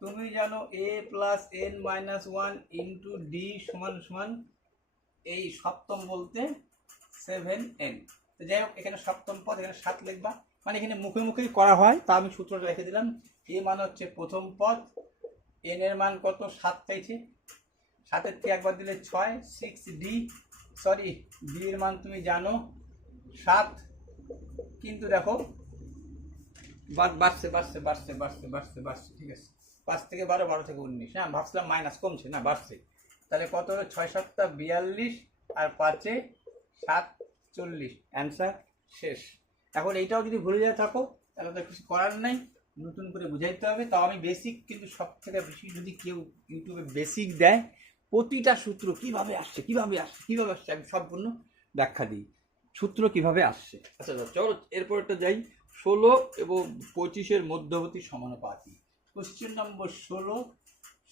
তুমি জানো a plus n minus 1 into D সমান সমান এই সপ্তম বলতে 7n। তো যাই হোক, এখানে সপ্তম পদ, এখানে 7 লিখবা, মানে এখানে মুখে মুখেই করা হয়, তা আমি সূত্রটা রেখে দিলাম। a মান হচ্ছে প্রথম পদ, n এর মান কত? 7 চাইছে, 7 থেকে একবার দিলে 6, 6d, সরি d এর মান তুমি জানো 7, কিন্তু দেখো বাড়ছে বাড়ছে বাড়ছে বাড়ছে বাড়ছে বাড়ছে, ঠিক আছে, 5 থেকে 12, 12 থেকে 19, হ্যাঁ ভাবছিলাম মাইনাস কমছে, না বাড়ছে। তাহলে কত হলো? 6 7 42 আর 5 7 40, অ্যান্সার শেষ। এখন এইটাও যদি ভুলে যায় থাকো তাহলে তো কিছু করার নাই, নতুন করে বুঝাইতে হবে। তাও আমি বেসিক, কিন্তু সব থেকে বেশি যদি কেউ ইউটিউবে বেসিক দেয়, প্রতিটা সূত্র কিভাবে আসছে কিভাবে আসছে কিভাবে আসছে আমি সম্পূর্ণ ব্যাখ্যা দিই, সূত্র কিভাবে আসছে। আচ্ছা চলো এরপরটা যাই। 16 এবং 25-এর মধ্যবর্তী সমানুপাতি। কোশ্চেন নম্বর 16,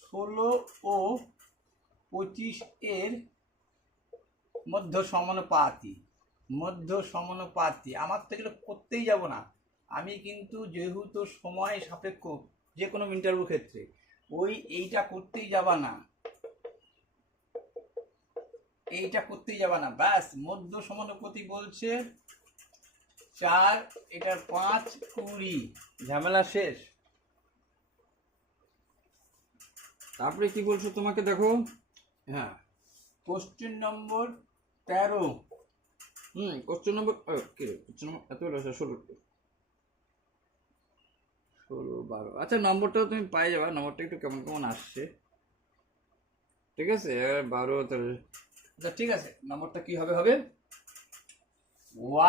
16 ও 25 এর মধ্য সমানুপাতি। মধ্য সমানুপাতি আমার তো এগুলো করতেই যাব না, আমি কিন্তু যেহেতু সময় সাপেক্ষ যে কোনো ইন্টারভিউ ক্ষেত্রে এইটা করতেই যাবা না, এইটা করতেই যাবা না, ব্যাস। মধ্য সমানুপাতি বলছে 4, এটার 5 20, ঝামেলা শেষ। তারপরে কি বলছো তোমাকে, দেখো, হ্যাঁ question number 13, question number question নম্বর এত 16 12, আচ্ছা নম্বরটা তুমি পাই যাবা, নম্বরটা একটু কেমন কেমন আসছে, ঠিক আছে, 12 13, আচ্ছা ঠিক আছে, নম্বরটা কি হবে? হবে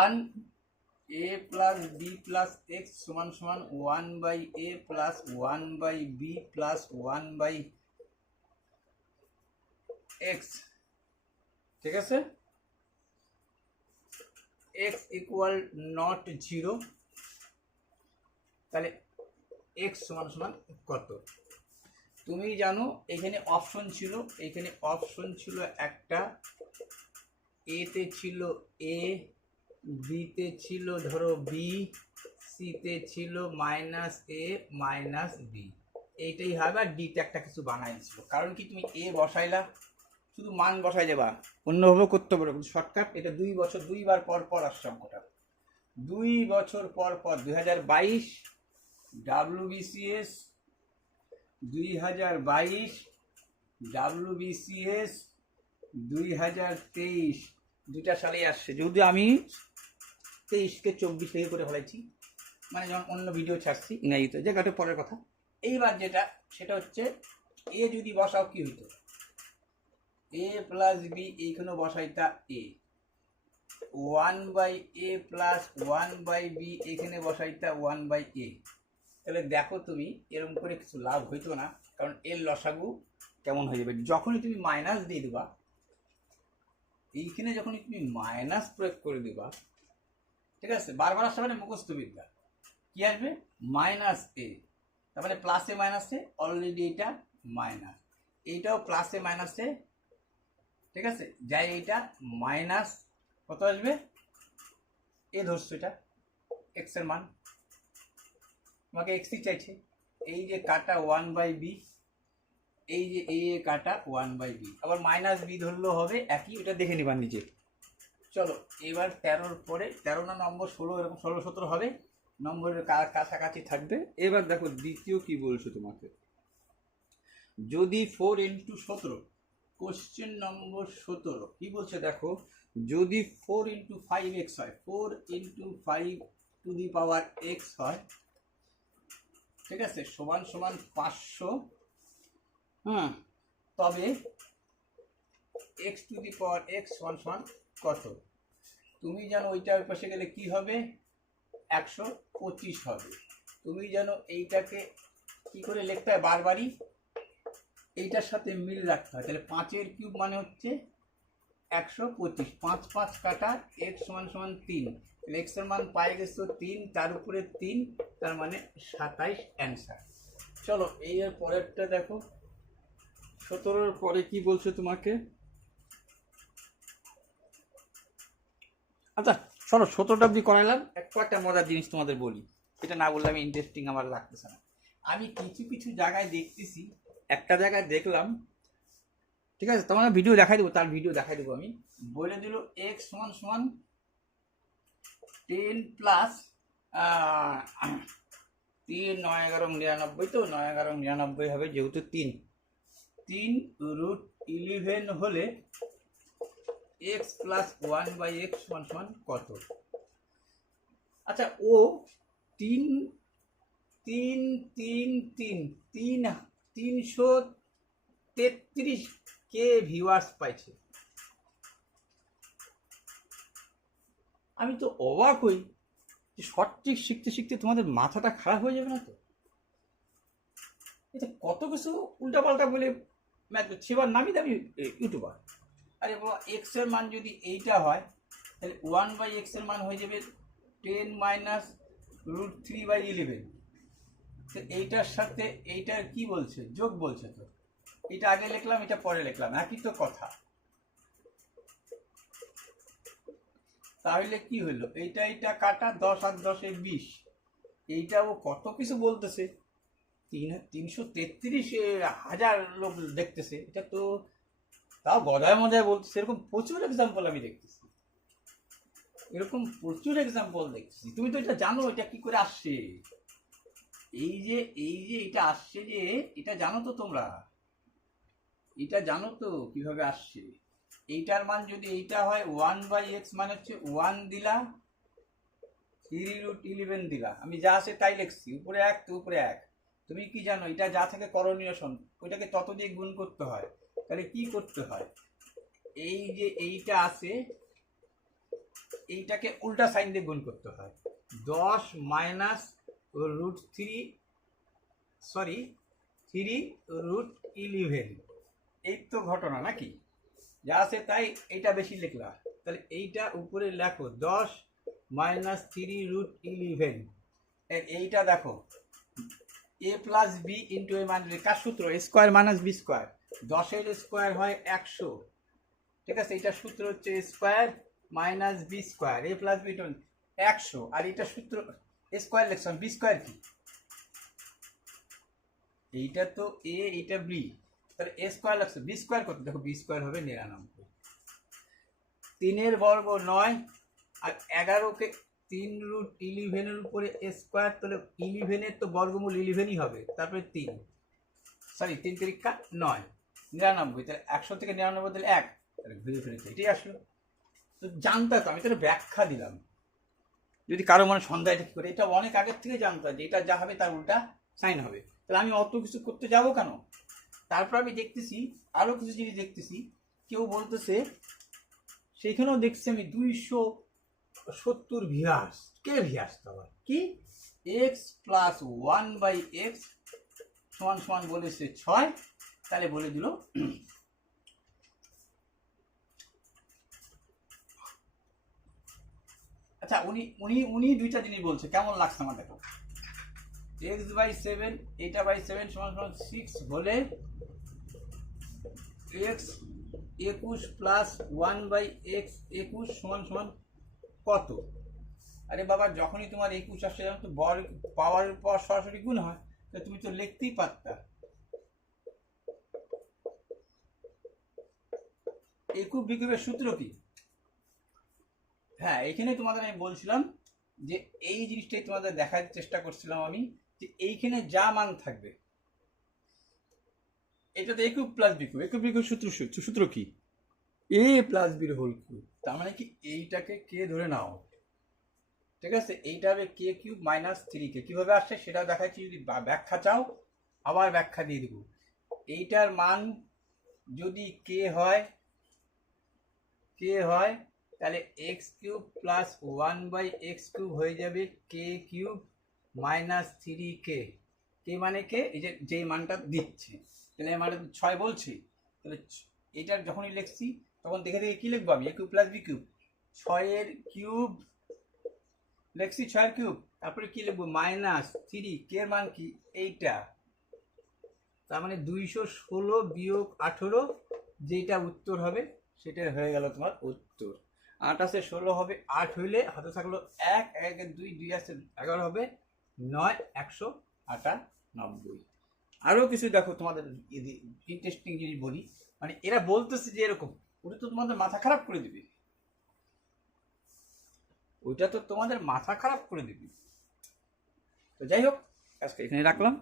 1a plus B plus x সমান সমান 1/a plus 1/b plus 1/x, ঠিক আছে, x ইকুয়াল নট 0, তাহলে x সমান সমান কত? তুমি জানো এখানে অপশন ছিল, এখানে অপশন ছিল একটা, এ তে ছিল a, বিতে ছিল ধরো বি, সিতে ছিল -a -b, এইটাই হবে। আর ডিতে একটা কিছু বানাইছিল, কারণ কি তুমি এ বসাইলা, শুধু মান বসাই দেবা, অন্যভাবেও করতে পারো, কিন্তু শর্টকাট এটা 2 বছর 2 বার পর পর আসছে অঙ্কটা, 2 বছর পর পর। 2022 WBCS, 2022 WBCS, 2023, দুইটা সালেই আসছে, যদি আমি 23-কে 24 থেকে করে ফেলাইছি, মানে যখন অন্য ভিডিও ছাড়ছি ইংরাজিতে, যে গাটে পরের কথা। এইবার যেটা সেটা হচ্ছে এ যদি বসাও কি হইতো, a প্লাস বি, এইখানে বসাইতা a, 1/a প্লাস 1/b, এখানে বসাইতা 1/a। তাহলে দেখো তুমি এরকম করে কিছু লাভ হইতো না, কারণ এর লসাগু কেমন হয়ে যাবে, যখনই তুমি মাইনাস দিয়ে দিবা, এইখানে যখনই তুমি মাইনাস প্রয়োগ করে দিবা, ঠিক আছে, বারবার আসতে মানে মুখস্থ বিদ্যা, কি আসবে? -a, তার মানে প্লাসে মাইনাসে, অলরেডি এটা মাইনাস, এইটাও প্লাসে মাইনাসে, ঠিক আছে, যাই এইটা মাইনাস কত আসবে, এ ধরছো, এটা এক্স এর মান, তোমাকে এক্সই চাইছে, এই যে কাটা 1/b, এই যে এ কাটা 1/b, আবার -b ধরলেও হবে, একই, এটা দেখে নিবার নিচে। চলো এবার 13-র পরে 13 না নম্বর 16, এরকম 16 17 হবে, নম্বরের কাছাকাছি থাকবে। এবার দেখো দ্বিতীয় কি বলছো তোমাকে, যদি 4 × 17, কোশ্চেন নম্বর 17 কি বলছে দেখো, যদি 4 × 5x হয়, 4 × 5 টু দি পাওয়ার x হয়, ঠিক আছে, সমান সমান 500, হ্যাঁ, তবে x to the power x সমান সমান কত? তুমি জানো ওইটার পাশে গেলে কি হবে, 125 হবে। তুমি জানো এইটাকে কি করে লিখতে হয়, বারবারই এইটার সাথে মিল রাখতে হয়, তাহলে 5-এর কিউব মানে হচ্ছে 125, 5 5 কাটা, x সমান সমান 3, তাহলে x এর মান পাই গেছো 3, তার উপরে 3, তার মানে 27 অ্যান্সার। চলো এই এর পরেরটা দেখো, 17-র পরে কি বলছে তোমাকে, আচ্ছা চলো 17টা অব্দি করাইলাম। একটা মজার জিনিস তোমাদের বলি, এটা না বললে আমি ইন্টারেস্টিং আমার লাগতেছে না। আমি কিছু কিছু জায়গায় দেখতেছি, একটা জায়গায় দেখলাম, ঠিক আছে, তোমার ভিডিও দেখাই দেবো, তার ভিডিও দেখাই দেবো আমি। বলে দিল এক্স সমান সমান 10 প্লাস 3 9 11 99, তো 9 11 99 হবে যেহেতু 3 √11 হলে এক্স প্লাস 1/x সমান সমান কত? আচ্ছা, ও 3 3 3 3 333 কে ভিউয়ার্স পাইছে। আমি তো অবাক হই যে শর্ট ট্রিক শিখতে শিখতে তোমাদের মাথাটা খারাপ হয়ে যাবে না তো? এটা কত কিছু উল্টাপাল্টা বলে ম্যাথ করছি। এবার নামি দামি ইউটিউবার। আরে বাবা, এক্স এর মান যদি এইটা হয় তাহলে 1/x এর মান হয়ে যাবে 10 মাইনাস √3/11। তো এইটার সাথে এইটার কি বলছে? যোগ বলছে। তো এটা আগে লিখলাম, এটা পরে লিখলাম, একই তো কথা। তাহলে কি হলো? এইটা কাটা, 10 আর 10 এ 20। এইটা ও কত কিছু বলতেছে, 333,000 লোক দেখতেছে। এটা তো তাও গদায় মজায় বলতেছে। এরকম প্রচুর এক্সাম্পল আমি দেখতেছি, এরকম প্রচুর এক্সাম্পল দেখতেছি। তুমি তো এটা জানো এটা কি করে আসছে। এই যে এটা আসছে, যে এটা জানো তো তোমরা, এটা জানো তো কিভাবে আসছে। এইটার মান যদি এইটা হয় 1/x, মানে হচ্ছে 1 দিলা 3√11 দিলা, আমি যা আছে তাই লিখছি, উপরে 1 তো উপরে 1। তুমি কি জানো এটা যা থেকে করণীয় শোন, ওইটাকে তত দিয়ে গুণ করতে হয়। তাহলে কি করতে হয়? এই যে এইটা আছে, এইটাকে উল্টা সাইন দিয়ে গুণ করতে হয়। 10 মাইনাস √3√11, এই তো ঘটনা নাকি? যা আছে তাই এইটা বেশি লিখলা, তাহলে এইটা উপরে লেখো 10 মাইনাস 3√11। এইটা দেখো a plus b into a minus, কার সূত্র? A square minus b square. 10-এর স্কোয়ার হয় 100, ঠিক আছে। এইটার সূত্র হচ্ছে square minus b square, a plus b 100। আর এটা সূত্র স্কোয়ার লিখলাম, বি স্কোয়ার কি? এইটা তো এ, এইটা বি, তাহলে এ স্কোয়ার লাগছে, বি স্কোয়ার কত? দেখো বি স্কোয়ার হবে 99। 3 বর্গ 9, আর 11কে 3√11 উপরে স্কোয়ার, তাহলে 11 তো বর্গমূল 11ই হবে, তারপরে 3 3 9 99, তাহলে 100 থেকে 99 দিলে 1, তাহলে ঘুরে ফিরে এটাই আসলো। তো জানতা তো, আমি তাহলে ব্যাখ্যা দিলাম। যদি কারো মনে সন্দেহ এটা কি করে, এটা অনেক আগের থেকে জানতাম যে এটা যা হবে তার উল্টা সাইন হবে, তাহলে আমি অত কিছু করতে যাব কেন? তারপর আমি দেখতেছি আরো কিছু জিনিস দেখতেছি, কেউ বলতেছে সেইখানেও দেখছি আমি 270 ভিয়ার্স। কে ভিয়ার্স? তো আবার কি এক্স প্লাস 1/x সমান সমান বলেছে 6, তাহলে বলে দিল আচ্ছা, উনি দুইটা জিনিস বলছে, কেমন লাগছে আমার দেখো। x/7, এটা বাই 7 সমান সমান 6 হলে x 21 প্লাস 1/x 21 সমান সমান কত? আরে বাবা, যখনই তোমার 21 আসছে যখন তো পাওয়ারের পর সরাসরি গুণ হয়, তো তুমি তো লিখতেই পারতা। একুব বিকুবের সূত্র কি? হ্যাঁ, এইখানে তোমাদের আমি বলছিলাম যে এই জিনিসটাই তোমাদের দেখার চেষ্টা করছিলাম আমি, যে এইখানে যা মান থাকবে এটা তো একুব প্লাস বিকুব। একুব বিকুব সূত্র কি? এ প্লাস বির হোল কিউব। তার মানে কি এইটাকে কে ধরে নাও, ঠিক আছে। এইটা হবে কে কিউব মাইনাস 3k। কিভাবে আসছে সেটা দেখাচ্ছি, যদি ব্যাখ্যা চাও আবার ব্যাখ্যা দিয়ে দিব। এইটার মান যদি কে হয় তাহলে x cube plus 1/x cube হয়ে যাবে কে কিউব মাইনাস 3k। কে মানে কে? এই যে মানটা দিচ্ছে, তাহলে এই মানটা 6 বলছি, তাহলে এইটার যখনই লিখছি তখন দেখে দেখে কি লিখবো আমি? A cube plus B cube, 6 cube লিখছি, 6 কিউব, তারপরে কি লিখবো? মাইনাস 3, কে মান কি? এইটা, তার মানে 216 বিয়োগ 18, যেটা উত্তর হবে সেটা হয়ে গেল তোমার উত্তর। 8 16 হবে, 8 হইলে হাতে থাকলো 1, 1 2, 2 আসে 11 হবে, 9 198। আরও কিছু দেখো তোমাদের ইন্টারেস্টিং জিনিস বলি, মানে এরা বলতেছে যে এরকম, ওটা তো তোমাদের মাথা খারাপ করে দিবে, ওইটা তো তোমাদের মাথা খারাপ করে দিবে। তো যাই হোক, আজকে এখানে রাখলাম।